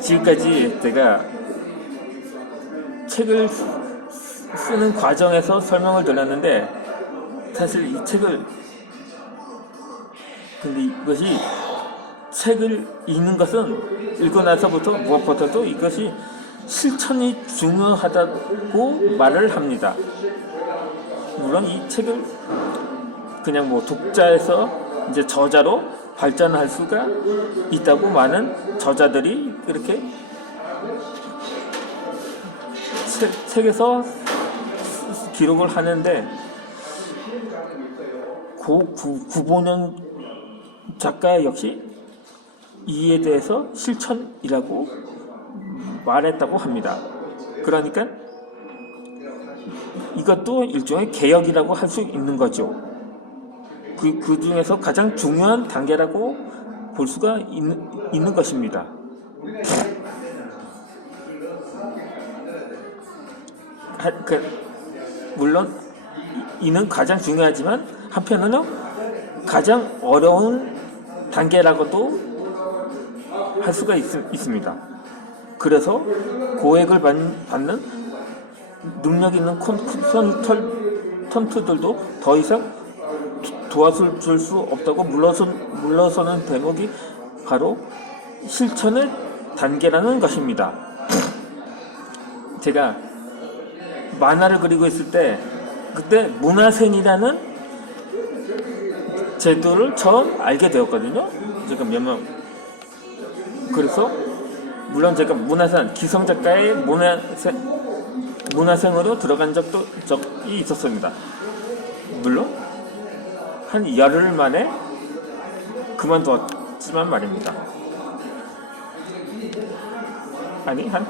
지금까지 제가 책을 쓰는 과정에서 설명을 드렸는데, 사실 이 책을, 근데 이것이 책을 읽는 것은 읽고 나서부터 무엇보다도 이것이 실천이 중요하다고 말을 합니다. 물론 이 책을 그냥 뭐 독자에서 이제 저자로 발전할 수가 있다고 많은 저자들이 이렇게 책에서 기록을 하는데, 구본영 작가 역시 이에 대해서 실천이라고 말했다고 합니다. 그러니까 이것도 일종의 개혁이라고 할 수 있는 거죠. 그 중에서 가장 중요한 단계라고 볼 수가 있는 것입니다. 물론 이는 가장 중요하지만 한편으로는 가장 어려운 단계라고도 할 수가 있습니다. 그래서 고액을 받는 능력 있는 컨설턴트들도 더 이상 도와줄 수 없다고 물러서는 대목이 바로 실천의 단계라는 것입니다. 제가 만화를 그리고 있을 때 그때 문화생이라는 제도를 처음 알게 되었거든요. 제가 그래서 물론 제가 기성작가의 문화생으로 들어간 적이 있었습니다. 물론 한 열흘 만에 그만두었지만 말입니다. 아니, 한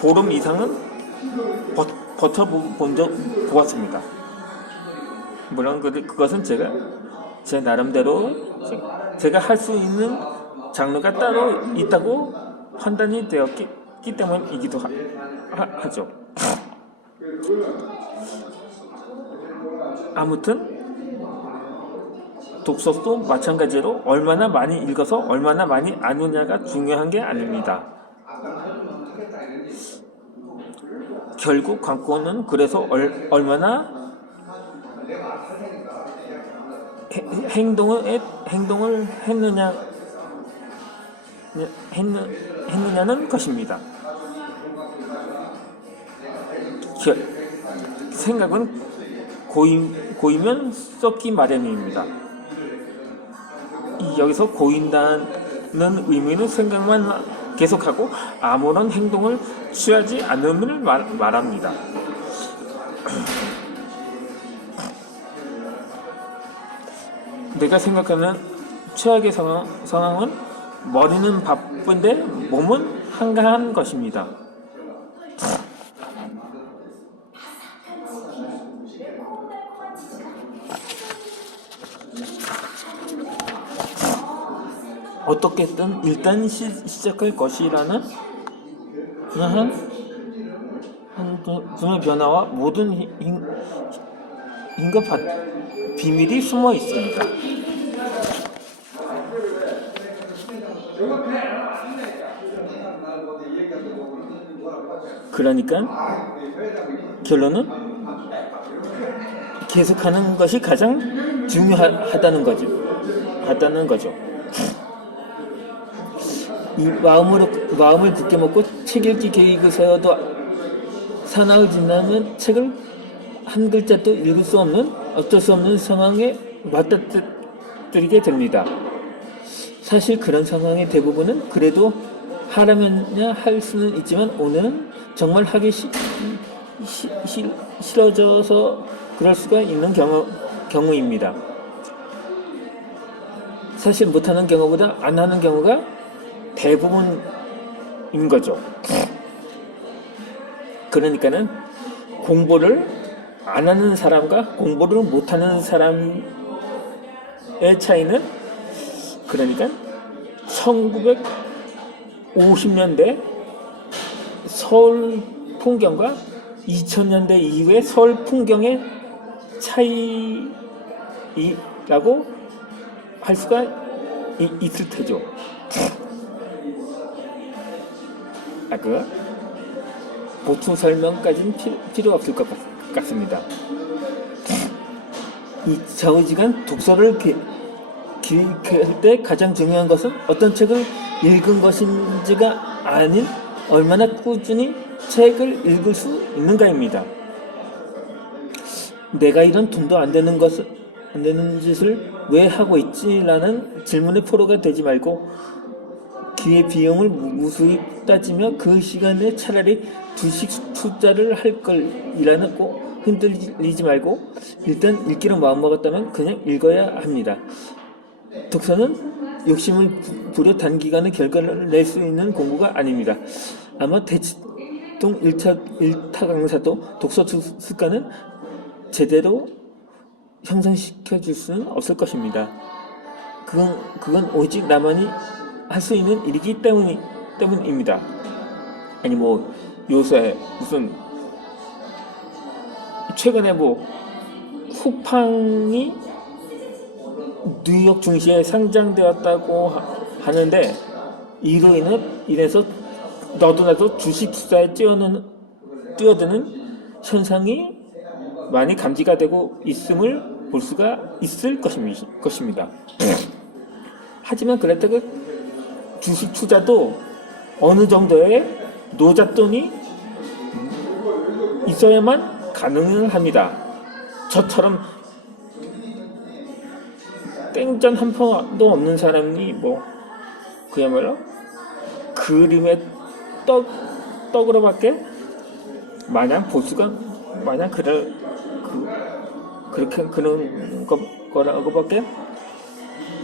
보름 이상은 버텨보았습니다. 물론 그것은 제 나름대로 제가 할 수 있는 장르가 따로 있다고 판단이 되었기 때문이기도 하죠. 아무튼 독서도 마찬가지로 얼마나 많이 읽어서 얼마나 많이 아느냐가 중요한 게 아닙니다. 결국 관건은 그래서 얼마나 행동을 했느냐는 것입니다. 생각은 고이면 썩기 마련입니다. 여기서 고인다는 의미는 생각만 계속하고 아무런 행동을 취하지 않음을 말합니다. 내가 생각하는 최악의 상황은 머리는 바쁜데 몸은 한가한 것입니다. 어떻게든 일단 시작할 것이라는 한 변화와 모든 인급 비밀이 숨어 있습니다. 그러니까 결론은 계속하는 것이 가장 중요하다는 거죠. 이 마음을 굳게 먹고 책 읽기 계획을 세워도 사나흘 지나면 책을 한 글자도 읽을 수 없는 어쩔 수 없는 상황에 맞닥뜨리게 됩니다. 사실 그런 상황의 대부분은 그래도 하라면야 할 수는 있지만 오늘은 정말 하기 싫어져서 그럴 수가 있는 경우입니다. 사실 못하는 경우보다 안 하는 경우가 대부분인 거죠. 그러니까는 공부를 안 하는 사람과 공부를 못하는 사람의 차이는, 그러니까 1950년대 서울 풍경과 2000년대 이후의 서울 풍경의 차이라고 할 수가 있을 테죠. 보충 설명까지는 필요 없을 것 같습니다. 이 좌우지간 독서를 기획할 때 가장 중요한 것은 어떤 책을 읽은 것인지가 아닌 얼마나 꾸준히 책을 읽을 수 있는가입니다. 내가 이런 돈도 안 되는 짓을 왜 하고 있지? 라는 질문의 포로가 되지 말고 기회 비용을 무수히 따지며 그 시간에 차라리 주식 투자를 할 걸이라고 흔들리지 말고 일단 읽기로 마음먹었다면 그냥 읽어야 합니다. 독서는 욕심을 부려 단기간에 결과를 낼 수 있는 공부가 아닙니다. 아마 대치동 1타 강사도 독서 습관은 제대로 형성시켜줄 수는 없을 것입니다. 그건 오직 나만이 할 수 있는 일이기 때문입니다. 아니 요새 무슨 최근에 쿠팡이 뉴욕 증시에 상장되었다고 하는데 이로 인해서 너도 나도 주식 투자에 뛰어드는 현상이 많이 감지가 되고 있음을 볼 수가 있을 것입니다. 하지만 그렇다고 주식 투자도 어느 정도의 노잣돈이 있어야만 가능합니다. 저처럼 땡전 한 푼도 없는 사람이 그야말로 그림의 떡으로밖에 그렇게 그런 거라고밖에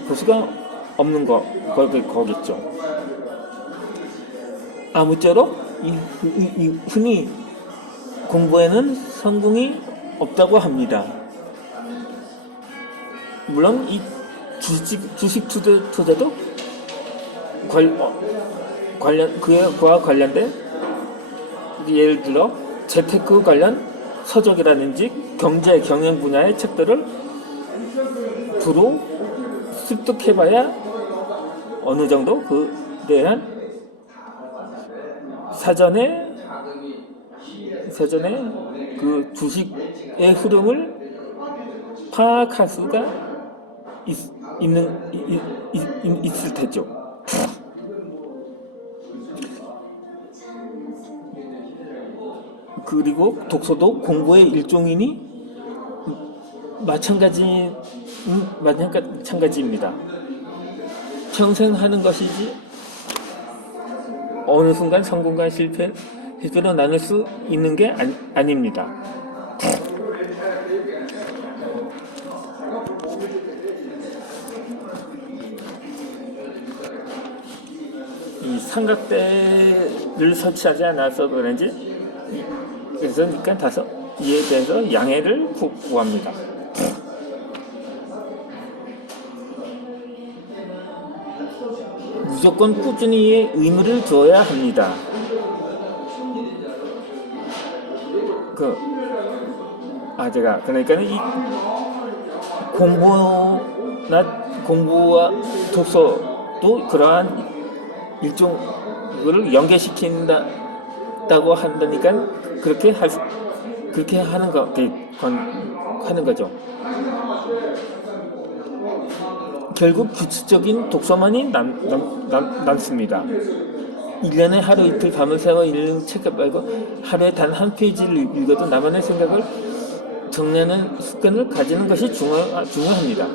볼 수가 없는 거겠죠. 아무쪼록 흔히 공부에는 성공이 없다고 합니다. 물론 이 주식 투자도 그와 관련된 예를 들어 재테크 관련 서적이라든지 경제 경영 분야의 책들을 주로 습득해봐야 어느 정도 그에 대한 사전에 그 주식의 흐름을 파악할 수가 있을 테죠. 그리고 독서도 공부의 일종이니 마찬가지입니다. 평생 하는 것이지 어느 순간 성공과 실패로 나눌 수 있는 게 아닙니다. 이 삼각대를 설치하지 않아서 그런지 그러니까 이에 대해서 양해를 구합니다. 무조건 꾸준히의 의무를 두어야 합니다. 그러니까 이 공부와 독서도 그러한 일종을 연계시킨다고 한다니까 그렇게 하는 거죠. 결국 규칙적인 독서만이 남습니다. 1년에 하루 이틀 밤을 새워 읽는 책 말고 하루에 단 한 페이지를 읽어도 나만의 생각을 정리하는 습관을 가지는 것이 중요합니다.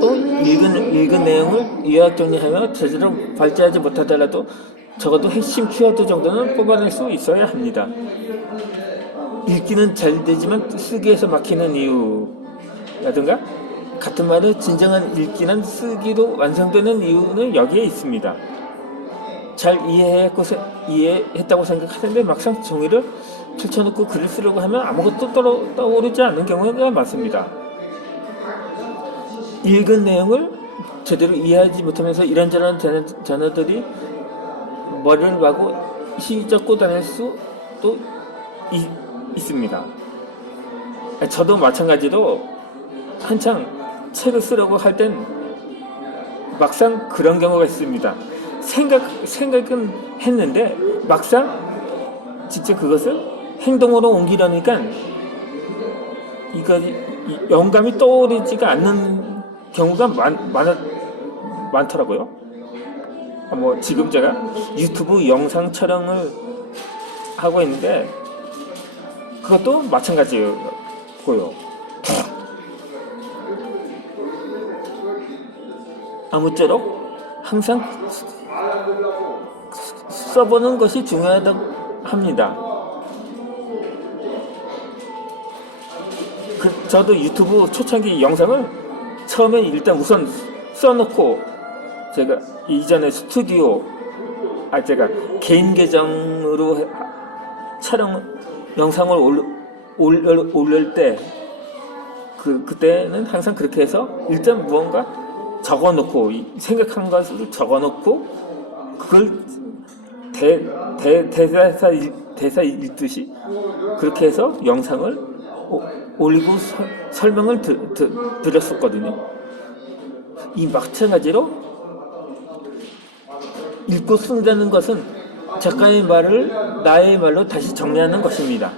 또 읽은 내용을 요약 정리하며 제대로 발제하지 못하더라도 적어도 핵심 키워드 정도는 뽑아낼 수 있어야 합니다. 읽기는 잘 되지만 쓰기에서 막히는 이유라든가 같은 말을 진정한 읽기는 쓰기로 완성되는 이유는 여기에 있습니다. 잘 이해했다고 생각하는데 막상 종이를 펼쳐놓고 글을 쓰려고 하면 아무것도 떠오르지 않는 경우가 많습니다. 읽은 내용을 제대로 이해하지 못하면서 이런저런 단어들이 머리를 마구 휘젓고 다닐 수도 있습니다. 저도 마찬가지로 한창 책을 쓰려고 할 땐 막상 그런 경우가 있습니다. 생각은 했는데 막상 진짜 그것을 행동으로 옮기려니까 영감이 떠오르지가 않는 경우가 많더라고요. 뭐 지금 제가 유튜브 영상 촬영을 하고 있는데 그것도 마찬가지고요. 아무쪼록 항상 써보는 것이 중요하다고 합니다. 저도 유튜브 초창기 영상을 처음에 일단 우선 써놓고 제가 이전에 스튜디오 제가 개인 계정으로 촬영 영상을 올릴 때 그때는 항상 그렇게 해서 일단 무언가 적어놓고 생각한 것을 적어놓고 그걸 대사 읽듯이 그렇게 해서 영상을 올리고 설명을 드렸었거든요. 이 마찬가지로 읽고 쓴다는 것은 작가의 말을 나의 말로 다시 정리하는 것입니다.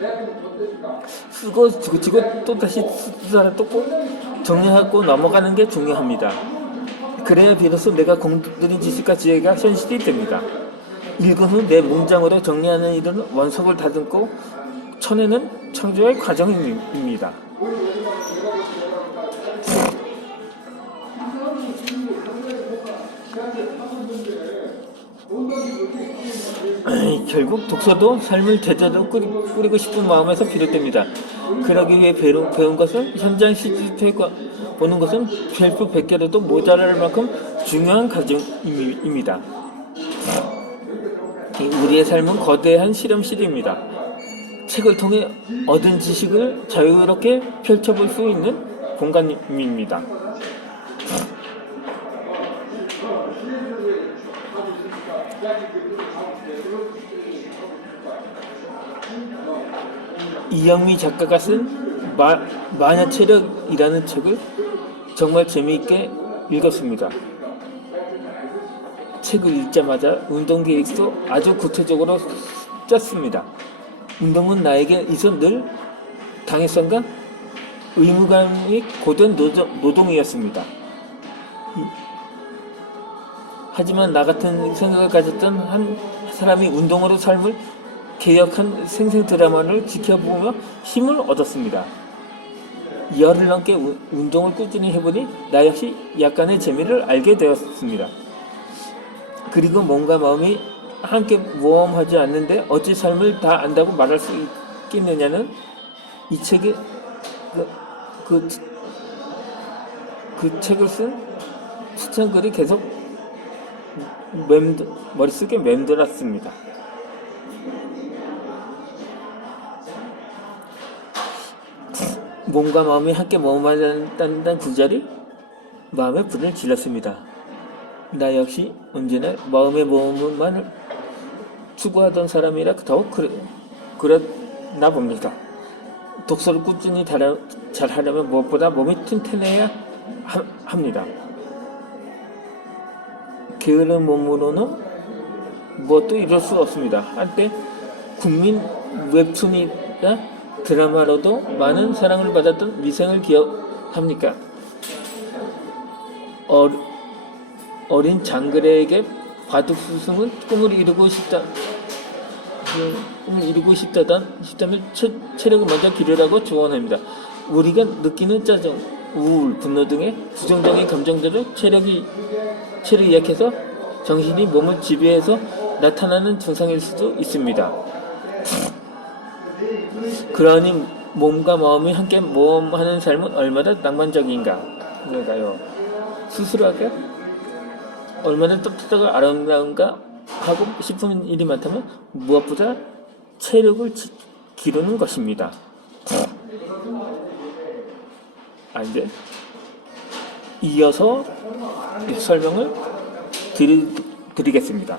쓰고 지고 또 다시 쓰다가 또 정리하고 넘어가는 게 중요합니다. 그래야 비로소 내가 공들인 지식과 지혜가 현실이 됩니다. 읽은 후 내 문장으로 정리하는 일은 원석을 다듬고 쳐내는 창조의 과정입니다. 결국 독서도 삶을 제대로 꾸리고 싶은 마음에서 비롯됩니다. 그러기 위해 배운 것은 현장 실습해 보는 것은 별표 100개라도 모자랄 만큼 중요한 과정입니다. 우리의 삶은 거대한 실험실입니다. 책을 통해 얻은 지식을 자유롭게 펼쳐볼 수 있는 공간입니다. 이영미 작가가 쓴 마녀체력이라는 책을 정말 재미있게 읽었습니다. 책을 읽자마자 운동 계획도 아주 구체적으로 짰습니다. 운동은 나에게 있어 늘 당위성과 의무감이 고된 노동이었습니다. 하지만 나 같은 생각을 가졌던 한 사람이 운동으로 삶을 개혁한 생생 드라마를 지켜보며 힘을 얻었습니다. 열흘 넘게 운동을 꾸준히 해보니 나 역시 약간의 재미를 알게 되었습니다. 그리고 몸과 마음이 함께 모험하지 않는데 어찌 삶을 다 안다고 말할 수 있겠느냐는 이 책의 그 책을 쓴 추천글이 계속 머릿속에 맴돌았습니다. 몸과 마음이 함께 모험한다는 구절이 마음에 불을 질렀습니다. 나 역시 언제나 마음의 모험만 추구하던 사람이라 더욱 그랬나 봅니다. 독서를 꾸준히 잘하려면 무엇보다 몸이 튼튼해야 합니다. 게으른 몸으로는 무엇도 이룰 수 없습니다. 한때 국민 웹툰이나 드라마로도 많은 사랑을 받았던 미생을 기억합니까? 어린 장그래에게 바둑 스승은 꿈을 이루고 싶다면 체력을 먼저 기르라고 조언합니다. 우리가 느끼는 짜증, 우울, 분노 등의 부정적인 감정들은 체력이 약해서 정신이 몸을 지배해서 나타나는 증상일 수도 있습니다. 그러니 몸과 마음이 함께 모험하는 삶은 얼마나 낭만적인가요? 스스로에게 얼마나 떳떳하고 아름다운가 하고 싶은 일이 많다면 무엇보다 체력을 기르는 것입니다. 이제 이어서 설명을 드리겠습니다.